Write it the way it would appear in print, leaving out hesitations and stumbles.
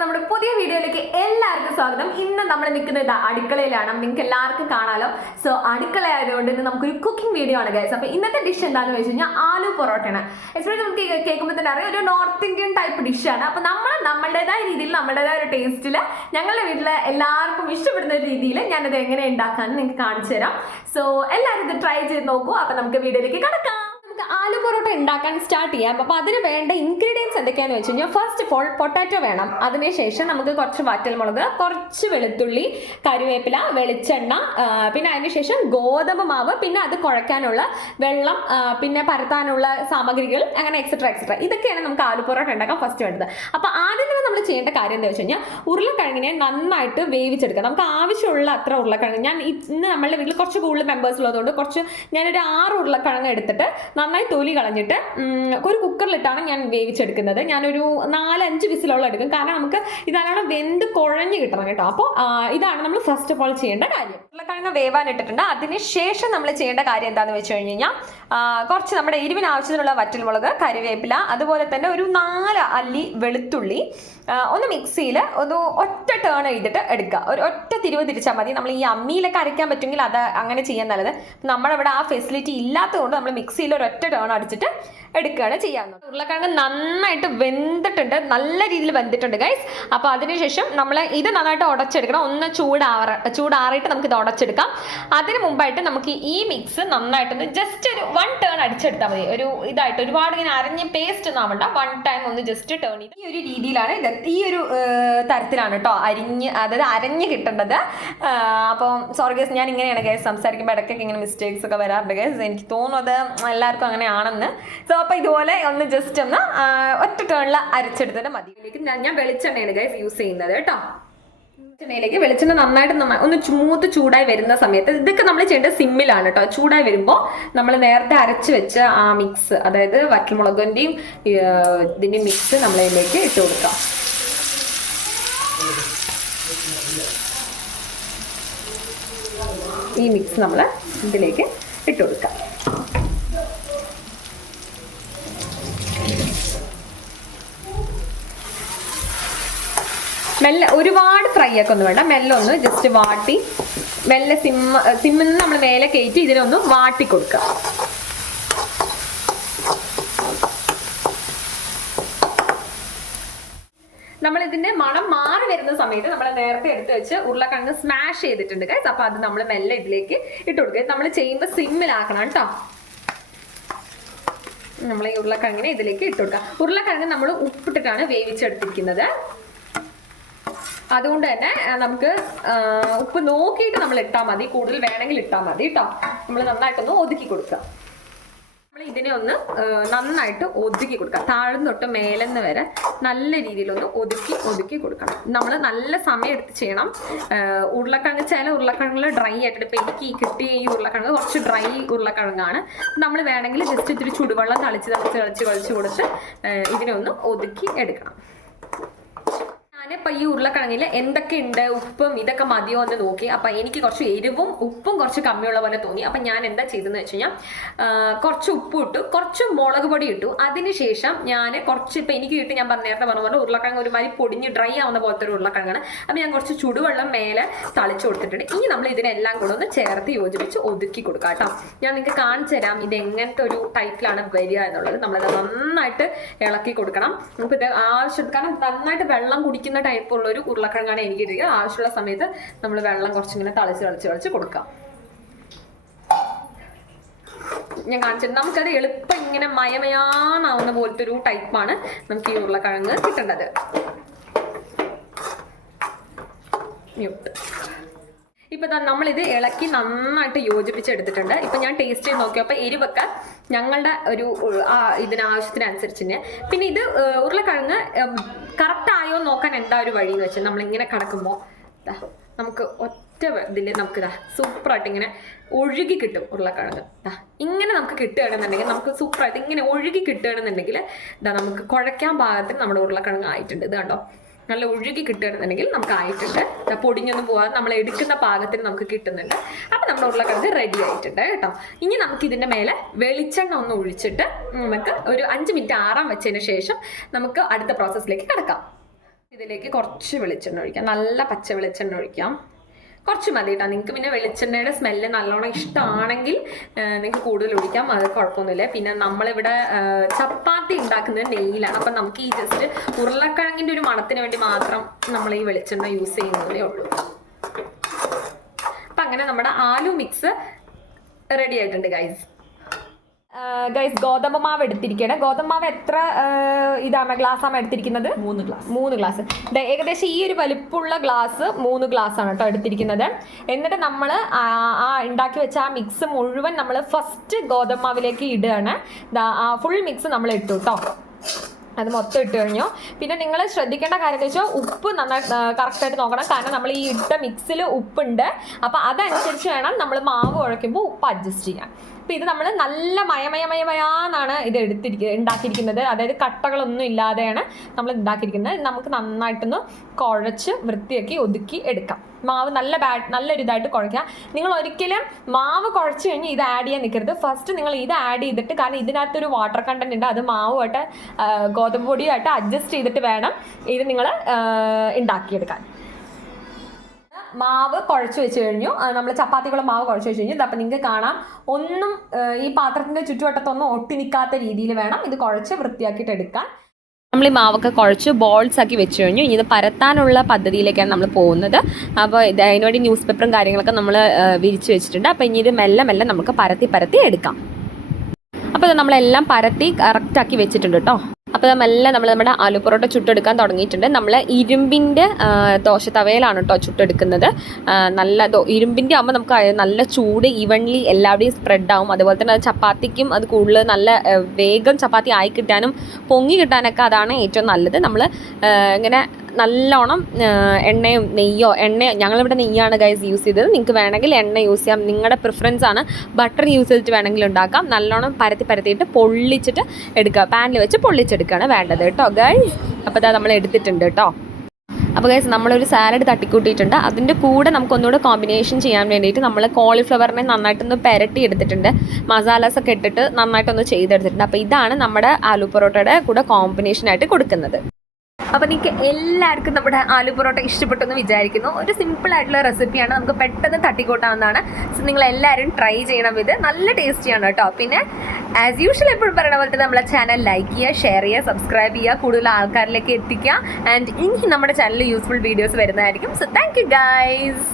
അപ്പോൾ നമ്മുടെ പുതിയ വീഡിയോയിലേക്ക് എല്ലാവർക്കും സ്വാഗതം. ഇന്ന് നമ്മൾ നിൽക്കുന്നത് അടുക്കളയിലാണ്. നിങ്ങൾക്ക് എല്ലാവർക്കും കാണാലോ. സോ അടുക്കള ആയതുകൊണ്ട് ഇന്ന് നമുക്കൊരു കുക്കിംഗ് വീഡിയോ ആണ് ഗൈസ്. അപ്പോൾ ഇന്നത്തെ ഡിഷ് എന്താണെന്ന് വെച്ച് കഴിഞ്ഞാൽ ആലു പൊറോട്ടയാണ്. എസ്പെഷ്യലി നമുക്ക് കേൾക്കുമ്പോൾ തന്നെ അറിയാം ഒരു നോർത്ത് ഇന്ത്യൻ ടൈപ്പ് ഡിഷാണ്. അപ്പോൾ നമ്മൾ നമ്മുടേതായ രീതിയിൽ നമ്മുടേതായ ഒരു ടേസ്റ്റിൽ ഞങ്ങളുടെ വീട്ടിൽ എല്ലാവർക്കും ഇഷ്ടപ്പെടുന്ന രീതിയിൽ ഞാനത് എങ്ങനെ ഉണ്ടാക്കാമെന്ന് നിങ്ങൾക്ക് കാണിച്ചു തരാം. സോ എല്ലാവരും ഇത് ട്രൈ ചെയ്ത് നോക്കൂ. അപ്പോൾ നമുക്ക് വീഡിയോയിലേക്ക് കടക്കാം. ആലു പൊറോട്ട ഉണ്ടാക്കാൻ സ്റ്റാർട്ട് ചെയ്യാം. അപ്പോൾ അതിന് വേണ്ട ഇൻഗ്രീഡിയൻസ് എന്തൊക്കെയാണെന്ന് വെച്ച് കഴിഞ്ഞാൽ ഫസ്റ്റ് ഓഫ് ഓൾ പൊട്ടാറ്റോ വേണം. അതിനുശേഷം നമുക്ക് കുറച്ച് വറ്റൽമുളക്, കുറച്ച് വെളുത്തുള്ളി, കറിവേപ്പില, വെളിച്ചെണ്ണ, പിന്നെ അതിനുശേഷം ഗോതമ്പ് മാവ്, പിന്നെ അത് കുഴക്കാനുള്ള വെള്ളം, പിന്നെ പരത്താനുള്ള സാമഗ്രികൾ, അങ്ങനെ എക്സെട്ര എക്സെട്ര. ഇതൊക്കെയാണ് നമുക്ക് ആലു പൊറോട്ട ഉണ്ടാക്കാൻ ഫസ്റ്റ് വേണ്ടത്. അപ്പോൾ ആദ്യം തന്നെ നമ്മൾ ചെയ്യേണ്ട കാര്യം എന്താ വെച്ച് കഴിഞ്ഞാൽ ഉരുളക്കിഴങ്ങിനെ നന്നായിട്ട് വേവിച്ചെടുക്കുക. നമുക്ക് ആവശ്യമുള്ള അത്ര ഉരുളക്കിഴങ്ങ്, ഞാൻ ഇന്ന് നമ്മളുടെ വീട്ടിൽ കുറച്ച് കൂടുതൽ മെമ്പേഴ്സ് ഉള്ളതുകൊണ്ട് ഞാനൊരു 6 ഉരുളക്കിഴങ്ങ് എടുത്തിട്ട് നന്നായി തൊലി കളഞ്ഞിട്ട് ഒരു കുക്കറിലിട്ടാണ് ഞാൻ വേവിച്ചെടുക്കുന്നത്. ഞാനൊരു 4-5 വിസിലോളം എടുക്കും. കാരണം നമുക്ക് ഇതാണ് വെന്ത് കുഴഞ്ഞ് കിട്ടണം കേട്ടോ. അപ്പോൾ ഇതാണ് നമ്മൾ ഫസ്റ്റ് ഓഫ് ഓൾ ചെയ്യേണ്ട കാര്യം. ഉരുളക്കിഴങ്ങ് വേവാൻ ഇട്ടിട്ടുണ്ട്. അതിനുശേഷം നമ്മൾ ചെയ്യേണ്ട കാര്യം എന്താണെന്ന് വെച്ച് കഴിഞ്ഞ് കഴിഞ്ഞാൽ കുറച്ച് നമ്മുടെ എരിവിന് ആവശ്യത്തിനുള്ള വറ്റൽമുളക്, കറിവേപ്പില, അതുപോലെ തന്നെ ഒരു 4 അല്ലി വെളുത്തുള്ളി ഒന്ന് മിക്സിയിൽ ഒരു ഒറ്റ ടേൺ ചെയ്തിട്ട് എടുക്കുക. ഒരു ഒറ്റ തിരിവ് തിരിച്ചാൽ മതി. നമ്മൾ ഈ അമ്മിയിലൊക്കെ അരയ്ക്കാൻ പറ്റുമെങ്കിൽ അത് അങ്ങനെ ചെയ്യാൻ നല്ലത്. നമ്മളിവിടെ ആ ഫെസിലിറ്റി ഇല്ലാത്തതുകൊണ്ട് നമ്മൾ മിക്സിയിൽ ഒരു ഒറ്റ ടേൺ അടിച്ചിട്ട് എടുക്കുകയാണ് ചെയ്യാവുന്നത്. ഉരുളക്കിഴങ്ങ് നന്നായിട്ട് വെന്തിട്ടുണ്ട്, നല്ല രീതിയിൽ വെന്തിട്ടുണ്ട് ഗൈസ്. അപ്പോൾ അതിനുശേഷം നമ്മൾ ഇത് നന്നായിട്ട് ഉടച്ചെടുക്കണം. ഒന്ന് ചൂടാറിയിട്ട് നമുക്ക് ഇത് ഉടച്ചെടുക്കാം. അതിന് മുമ്പായിട്ട് നമുക്ക് ഈ മിക്സ് നന്നായിട്ടൊന്ന് ജസ്റ്റ് ഒരു 1 ടേൺ അടിച്ചെടുത്താൽ മതി. ഒരു ഇതായിട്ട് ഒരുപാട് ഇങ്ങനെ അരഞ്ഞ് പേസ്റ്റ് ഒന്നും ആവണ്ട. 1 ടൈം ഒന്ന് ജസ്റ്റ് ടേൺ ചെയ്ത് ഈ ഒരു രീതിയിലാണ് ഇത്, ഈ ഒരു തരത്തിലാണ് കേട്ടോ അതായത് അരഞ്ഞ് കിട്ടേണ്ടത്. അപ്പോൾ സോറി ഗൈസ്, ഞാൻ ഇങ്ങനെയാണ് ഗൈസ് സംസാരിക്കുമ്പോൾ ഇടയ്ക്കൊക്കെ ഇങ്ങനെ മിസ്റ്റേക്സ് ഒക്കെ വരാറുണ്ട് ഗൈസ്. എനിക്ക് തോന്നുന്നത് എല്ലാവർക്കും അങ്ങനെയാണെന്ന്. സോ അപ്പോൾ ഇതുപോലെ ഒന്ന് ജസ്റ്റ് ഒന്ന് ഒറ്റ ടേണിൽ അരച്ചെടുത്തിട്ട് മതി. ഇതിലേക്ക് ഞാൻ വെളിച്ചെണ്ണയാണ് ഗൈസ് യൂസ് ചെയ്യുന്നത് കേട്ടോ. വെളിച്ചെണ്ണ നന്നായിട്ട് ഒന്ന് സ്മൂത്ത് ചൂടായി വരുന്ന സമയത്ത് ഇതൊക്കെ നമ്മൾ ചെയ്യേണ്ടത് സിമ്മിലാണ് കേട്ടോ. ചൂടായി വരുമ്പോൾ നമ്മൾ നേരത്തെ അരച്ച് വെച്ച ആ മിക്സ്, അതായത് വറ്റൽമുളകിൻ്റെയും ഇതിൻ്റെയും മിക്സ് നമ്മളതിലേക്ക് ഇട്ട് കൊടുക്കാം. ഈ മിക്സ് നമ്മൾ ഇതിലേക്ക് ഇട്ട് കൊടുക്കാം. മെല്ലെ ഒരുപാട് ഫ്രൈ ഒക്കെ ഒന്നും വേണ്ട. മെല്ലെ ഒന്ന് ജസ്റ്റ് വാട്ടി മെല്ലെ സിമ്മിൽ നിന്ന് നമ്മൾ മേലെ കയറ്റി ഇതിനൊന്ന് വാട്ടി കൊടുക്കുക. നമ്മൾ ഇതിന്റെ മണം മാറി വരുന്ന സമയത്ത് നമ്മൾ നേരത്തെ എടുത്ത് വെച്ച് ഉരുളക്കിഴങ്ങ് സ്മാഷ് ചെയ്തിട്ടുണ്ട് ഗൈസ്. അപ്പൊ അത് നമ്മൾ മെല്ലെ ഇതിലേക്ക് ഇട്ട് കൊടുക്കുക. നമ്മൾ ചെയ്യുമ്പോൾ സിമ്മിലാക്കണം കേട്ടോ. നമ്മൾ ഈ ഉരുളക്കിഴങ്ങിനെ ഇതിലേക്ക് ഇട്ട് കൊടുക്കുക. ഉരുളക്കിഴങ്ങ് നമ്മൾ ഉപ്പിട്ടിട്ടാണ് വേവിച്ചെടുത്തിരിക്കുന്നത്. അതുകൊണ്ട് തന്നെ നമുക്ക് ഉപ്പ് നോക്കിയിട്ട് നമ്മൾ ഇട്ടാൽ മതി. കൂടുതൽ വേണമെങ്കിൽ ഇട്ടാൽ മതി കേട്ടോ. നമ്മൾ നന്നായിട്ടൊന്ന് ഒതുക്കി കൊടുക്കുക. നമ്മൾ ഇതിനെ ഒന്ന് നന്നായിട്ട് ഒതുക്കി കൊടുക്കുക. താഴ്ന്നു തൊട്ട് മേലെന്ന് വരെ നല്ല രീതിയിലൊന്ന് ഒതുക്കി കൊടുക്കണം. നമ്മൾ നല്ല സമയം എടുത്ത് ചെയ്യണം. ഉരുളക്കിഴങ്ങ് ചില ഉരുളക്കിഴങ്ങിൽ ഡ്രൈ ആയിട്ട്, ഇപ്പം എനിക്ക് കിട്ടിയ ഈ ഉരുളക്കിഴങ്ങ് കുറച്ച് ഡ്രൈ ഉരുളക്കിഴങ്ങാണ്. നമ്മൾ വേണമെങ്കിൽ ജസ്റ്റ് ഇത്തിരി ചുടുവെള്ളം തളിച്ച് കൊടുത്ത് ഇതിനെ ഒന്ന് ഒതുക്കി എടുക്കണം. ഞാനിപ്പോൾ ഈ ഉരുളക്കിഴങ്ങിൽ എന്തൊക്കെ ഉണ്ട്, ഉപ്പും ഇതൊക്കെ മതിയോ എന്ന് നോക്കി. അപ്പം എനിക്ക് കുറച്ച് എരിവും ഉപ്പും കുറച്ച് കമ്മിയുള്ള പോലെ തോന്നി. അപ്പം ഞാൻ എന്താ ചെയ്തതെന്ന് വെച്ച് കഴിഞ്ഞാൽ കുറച്ച് ഉപ്പ് ഇട്ടു, കുറച്ച് മുളക് പൊടി ഇട്ടു. അതിനുശേഷം ഞാൻ കുറച്ച് ഇപ്പം എനിക്ക് കിട്ടി, ഞാൻ നേരത്തെ പറഞ്ഞ ഉരുളക്കിഴങ്ങ് ഒരുമാതിരി പൊടിഞ്ഞ് ഡ്രൈ ആവുന്ന പോലത്തെ ഒരു ഉരുളക്കിഴങ്ങാണ്. അപ്പം ഞാൻ കുറച്ച് ചുടുവെള്ളം മേലെ തളിച്ചു കൊടുത്തിട്ടുണ്ട്. ഇനി നമ്മൾ ഇതിനെല്ലാം കൂടെ ഒന്ന് ചേർത്ത് യോജിപ്പിച്ച് ഒതുക്കി കൊടുക്കാം കേട്ടോ. ഞാൻ നിങ്ങൾക്ക് കാണിച്ചു തരാം ഇത് എങ്ങനത്തെ ഒരു ടൈപ്പിലാണ് വരിക എന്നുള്ളത്. നമ്മളത് നന്നായിട്ട് ഇളക്കി കൊടുക്കണം. നമുക്കിത് ആവശ്യം, കാരണം നന്നായിട്ട് വെള്ളം കുടിക്കുന്ന ടൈപ്പുള്ള ഒരു ഉരുളക്കിഴങ്ങാണ് എനിക്ക് കിട്ടുക. ആവശ്യമുള്ള സമയത്ത് നമ്മൾ വെള്ളം കുറച്ചിങ്ങനെ തളിച്ച് കൊടുക്കാം. ഞാൻ കാണിച്ചിട്ട് നമുക്കത് എളുപ്പം ഇങ്ങനെ മയമയാന്നാവുന്ന പോലത്തെ ഒരു ടൈപ്പാണ് നമുക്ക് ഈ ഉരുളക്കിഴങ്ങ് കിട്ടേണ്ടത്. ഇപ്പൊ നമ്മളിത് ഇളക്കി നന്നായിട്ട് യോജിപ്പിച്ചെടുത്തിട്ടുണ്ട്. ഇപ്പൊ ഞാൻ ടേസ്റ്റ് ചെയ്ത് നോക്കിയപ്പോൾ എരിവൊക്കെ ഞങ്ങളുടെ ഒരു ഇതിനാവശ്യത്തിനനുസരിച്ച് തന്നെ. പിന്നെ ഇത് ഉരുളക്കിഴങ്ങ് കറക്റ്റ് ആയോ നോക്കാൻ എന്താ ഒരു വഴി എന്ന് വെച്ചാൽ നമ്മളിങ്ങനെ കിടക്കുമ്പോൾ നമുക്ക് ഒറ്റ ഇതിൽ നമുക്ക് സൂപ്പറായിട്ട് ഇങ്ങനെ ഒഴുകി കിട്ടും ഉരുളക്കിഴങ്ങ്. ഇങ്ങനെ നമുക്ക് കിട്ടുകയാണെന്നുണ്ടെങ്കിൽ നമുക്ക് സൂപ്പറായിട്ട് ഇങ്ങനെ ഒഴുകി കിട്ടുകയാണെന്നുണ്ടെങ്കിൽ നമുക്ക് കുഴയ്ക്കാൻ പാകത്തിന് നമ്മുടെ ഉരുളക്കിഴങ്ങ് ആയിട്ടുണ്ട്. ഇത് കണ്ടോ, നല്ല ഒഴുകി കിട്ടുകയാണെന്നുണ്ടെങ്കിൽ നമുക്ക് ആയിട്ടുണ്ട്. പൊടിഞ്ഞൊന്നും പോകാതെ നമ്മൾ എടുക്കുന്ന പാകത്തിന് നമുക്ക് കിട്ടുന്നുണ്ട്. അപ്പം നമ്മുടെ ഉരുളക്കിഴങ്ങ് റെഡി ആയിട്ടുണ്ട് കേട്ടോ. ഇനി നമുക്ക് ഇതിൻ്റെ മേലെ വെളിച്ചെണ്ണ ഒന്ന് ഒഴിച്ചിട്ട് നമുക്ക് ഒരു 5 മിനിറ്റ് ആറാൻ വെച്ചതിന് ശേഷം നമുക്ക് അടുത്ത പ്രോസസ്സിലേക്ക് കിടക്കാം. ഇതിലേക്ക് കുറച്ച് വെളിച്ചെണ്ണ ഒഴിക്കാം, നല്ല പച്ച വെളിച്ചെണ്ണ ഒഴിക്കാം. കുറച്ച് മതി കേട്ടോ. നിങ്ങൾക്ക് പിന്നെ വെളിച്ചെണ്ണയുടെ സ്മെല്ല് നല്ലോണം ഇഷ്ടമാണെങ്കിൽ നിങ്ങൾക്ക് കൂടുതൽ ഒഴിക്കാം, അത് കുഴപ്പമൊന്നുമില്ല. പിന്നെ നമ്മളിവിടെ ചപ്പാത്തി ഉണ്ടാക്കുന്നത് നെയ്യിലാണ്. അപ്പം നമുക്ക് ഈ ജസ്റ്റ് ഉരുളക്കിഴങ്ങിൻ്റെ ഒരു മണത്തിന് വേണ്ടി മാത്രം നമ്മൾ ഈ വെളിച്ചെണ്ണ യൂസ് ചെയ്യുന്നതേ ഉള്ളൂ. അപ്പം അങ്ങനെ നമ്മുടെ ആലു മിക്സ് റെഡി ആയിട്ടുണ്ട് ഗൈസ്. ഗോതമ്പ് മാവ് എടുത്തിരിക്കുകയാണ്. ഗോതമ്പ് മാവ് എത്ര ഗ്ലാസ്സാണ് എടുത്തിരിക്കുന്നത്? 3 ഗ്ലാസ്. ഏകദേശം ഈ ഒരു വലിപ്പമുള്ള ഗ്ലാസ് 3 ഗ്ലാസ് ആണ് കേട്ടോ എടുത്തിരിക്കുന്നത്. എന്നിട്ട് നമ്മൾ ഉണ്ടാക്കി വെച്ച ആ മിക്സ് മുഴുവൻ നമ്മൾ ഫസ്റ്റ് ഗോതമ്പ് മാവിലേക്ക് ഇടുകയാണ്. ഫുൾ മിക്സ് നമ്മൾ ഇട്ടു കേട്ടോ. അത് മൊത്തം ഇട്ട് കഴിഞ്ഞു. പിന്നെ നിങ്ങൾ ശ്രദ്ധിക്കേണ്ട കാര്യം വെച്ചാൽ ഉപ്പ് നന്നായി കറക്റ്റായിട്ട് നോക്കണം. കാരണം നമ്മൾ ഈ ഇട്ട മിക്സിൽ ഉപ്പുണ്ട്. അപ്പോൾ അതനുസരിച്ച് വേണം നമ്മൾ മാവ് കുഴയ്ക്കുമ്പോൾ ഉപ്പ് അഡ്ജസ്റ്റ് ചെയ്യാൻ. അപ്പോൾ ഇത് നമ്മൾ നല്ല മയമയമയമയാന്നാണ് ഇത് ഉണ്ടാക്കിയിരിക്കുന്നത്. അതായത് കട്ടകളൊന്നും ഇല്ലാതെയാണ് നമ്മൾ ഉണ്ടാക്കിയിരിക്കുന്നത്. നമുക്ക് നന്നായിട്ടൊന്ന് കുഴച്ച് വൃത്തിയാക്കി ഒതുക്കി എടുക്കാം. മാവ് നല്ലൊരു ഇതായിട്ട് കുഴയ്ക്കുക. നിങ്ങൾ ഒരിക്കലും മാവ് കുഴച്ച് കഴിഞ്ഞ് ഇത് ആഡ് ചെയ്യാൻ നിൽക്കരുത്. ഫസ്റ്റ് നിങ്ങൾ ഇത് ആഡ് ചെയ്തിട്ട്, കാരണം ഇതിനകത്തൊരു വാട്ടർ കണ്ടന്റ് ഉണ്ട്, അത് മാവുമായിട്ട് ഗോതമ്പ് പൊടിയായിട്ട് അഡ്ജസ്റ്റ് ചെയ്തിട്ട് വേണം ഇത് നിങ്ങൾ ഉണ്ടാക്കിയെടുക്കാൻ. മാവ് കുഴച്ച് വെച്ച് കഴിഞ്ഞു. നമ്മൾ ചപ്പാത്തിക്കുള്ള മാവ് കുഴച്ച് വെച്ച് കഴിഞ്ഞു. അപ്പം നിങ്ങൾക്ക് കാണാം, ഒന്നും ഈ പാത്രത്തിൻ്റെ ചുറ്റുവട്ടത്തൊന്നും ഒട്ടി നിൽക്കാത്ത രീതിയിൽ വേണം ഇത് കുഴച്ച് വൃത്തിയാക്കിയിട്ട് എടുക്കാൻ. നമ്മൾ ഈ മാവൊക്കെ കുഴച്ച് ബോൾസ് ആക്കി വെച്ച് കഴിഞ്ഞു. ഇനി ഇത് പരത്താനുള്ള പദ്ധതിയിലേക്കാണ് നമ്മൾ പോകുന്നത്. അപ്പോൾ അതിനുവേണ്ടി ന്യൂസ് പേപ്പറും കാര്യങ്ങളൊക്കെ നമ്മൾ വിരിച്ച് വെച്ചിട്ടുണ്ട്. അപ്പോൾ ഇനി ഇത് മെല്ലെ മെല്ലെ നമുക്ക് പരത്തി എടുക്കാം. അപ്പോൾ നമ്മളെല്ലാം പരത്തി കറക്റ്റാക്കി വെച്ചിട്ടുണ്ട് കേട്ടോ. അപ്പോൾ മെല്ലെ നമ്മുടെ ആലു പൊറോട്ട ചുട്ടെടുക്കാൻ തുടങ്ങിയിട്ടുണ്ട്. നമ്മൾ ഇരുമ്പിൻ്റെ ദോശത്തവയിലാണ് കേട്ടോ ചുട്ടെടുക്കുന്നത്. നല്ല ഇരുമ്പിൻ്റെ ആകുമ്പോൾ നമുക്ക് നല്ല ചൂട് ഈവൻലി എല്ലാവരുടെയും സ്പ്രെഡ് ആവും. അതുപോലെ തന്നെ ചപ്പാത്തിക്കും അത് കൂടുതൽ നല്ല വേഗം ചപ്പാത്തി ആയി കിട്ടാനും പൊങ്ങി കിട്ടാനൊക്കെ അതാണ് ഏറ്റവും നല്ലത്. നമ്മൾ ഇങ്ങനെ നല്ലോണം എണ്ണയോ ഞങ്ങളിവിടെ നെയ്യാണ് ഗൈസ് യൂസ് ചെയ്തത്. നിങ്ങൾക്ക് വേണമെങ്കിൽ എണ്ണ യൂസ് ചെയ്യാം, നിങ്ങളുടെ പ്രിഫറൻസ് ആണ്. ബട്ടർ യൂസ് ചെയ്തിട്ട് വേണമെങ്കിൽ ഉണ്ടാക്കാം. നല്ലോണം പരത്തിയിട്ട് പൊള്ളിച്ചിട്ട് എടുക്കുക. പാനിൽ വെച്ച് പൊള്ളിച്ചെടുക്കുകയാണ് വേണ്ടത് കേട്ടോ ഗൈസ്. അപ്പോൾ അതാ നമ്മൾ എടുത്തിട്ടുണ്ട് കേട്ടോ. അപ്പോൾ ഗൈസ് നമ്മളൊരു സാലഡ് തട്ടിക്കൂട്ടിയിട്ടുണ്ട്. അതിൻ്റെ കൂടെ നമുക്കൊന്നുകൂടെ കോമ്പിനേഷൻ ചെയ്യാൻ വേണ്ടിയിട്ട് നമ്മൾ കോളിഫ്ലവറിനെ നന്നായിട്ടൊന്ന് പെരട്ടി എടുത്തിട്ടുണ്ട്. മസാലാസൊക്കെ ഇട്ടിട്ട് നന്നായിട്ടൊന്ന് ചെയ്തെടുത്തിട്ടുണ്ട്. അപ്പോൾ ഇതാണ് നമ്മുടെ ആലു പൊറോട്ടയുടെ കൂടെ കോമ്പിനേഷനായിട്ട് കൊടുക്കുന്നത്. അപ്പോൾ നിങ്ങൾക്ക് എല്ലാവർക്കും നമ്മുടെ ആലു പൊറോട്ട ഇഷ്ടപ്പെട്ടെന്ന് വിചാരിക്കുന്നു. ഒരു സിമ്പിൾ ആയിട്ടുള്ള റെസിപ്പിയാണ്, നമുക്ക് പെട്ടെന്ന് തട്ടിക്കൂട്ടാവുന്നതാണ്. സോ നിങ്ങൾ എല്ലാവരും ട്രൈ ചെയ്യണം. ഇത് നല്ല ടേസ്റ്റിയാണ് കേട്ടോ. പിന്നെ ആസ് യൂഷ്വൽ എപ്പോഴും പറയുന്ന പോലെ തന്നെ നമ്മളെ ചാനൽ ലൈക്ക് ചെയ്യുക, ഷെയർ ചെയ്യുക, സബ്സ്ക്രൈബ് ചെയ്യുക, കൂടുതൽ ആൾക്കാരിലേക്ക് എത്തിക്കുക. ആൻഡ് ഇനി നമ്മുടെ ചാനലിൽ യൂസ്ഫുൾ വീഡിയോസ് വരുന്നതായിരിക്കും. So thank you guys.